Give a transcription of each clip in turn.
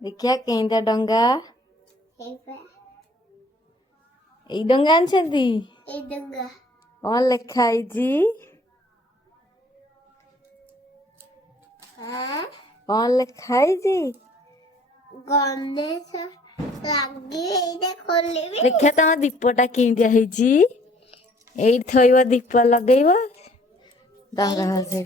देखिया केंदा डंगा एई डंगा आनछंती कौन लिखा है जी कौन लिखा है जी देखिया तम दीपटा केंदा है जी एई थोइब दीप लगेइब डंगा हसे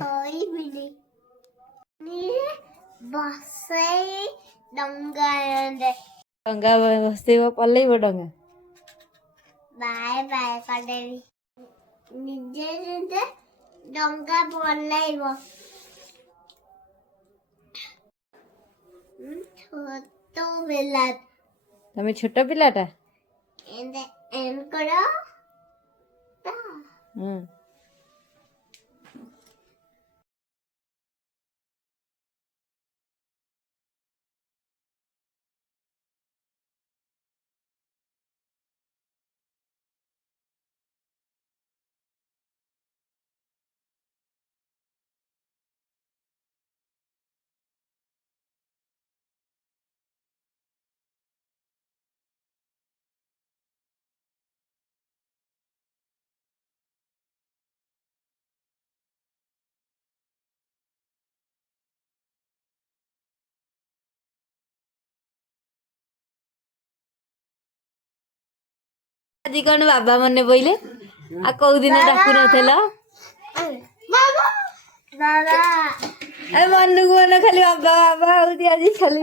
डंगा बसेइब पलेइब डंगा बाय बाय कदेवी निजे निजे डंगा पलेइब छोटो बेला तमे छोट पिलाटा एन करो आज कौन बाबा मने बोइले आ कौ दिन डाकु नथेला बाबा अरे मनु को मन खाली बाबा बाबा होती आज खाली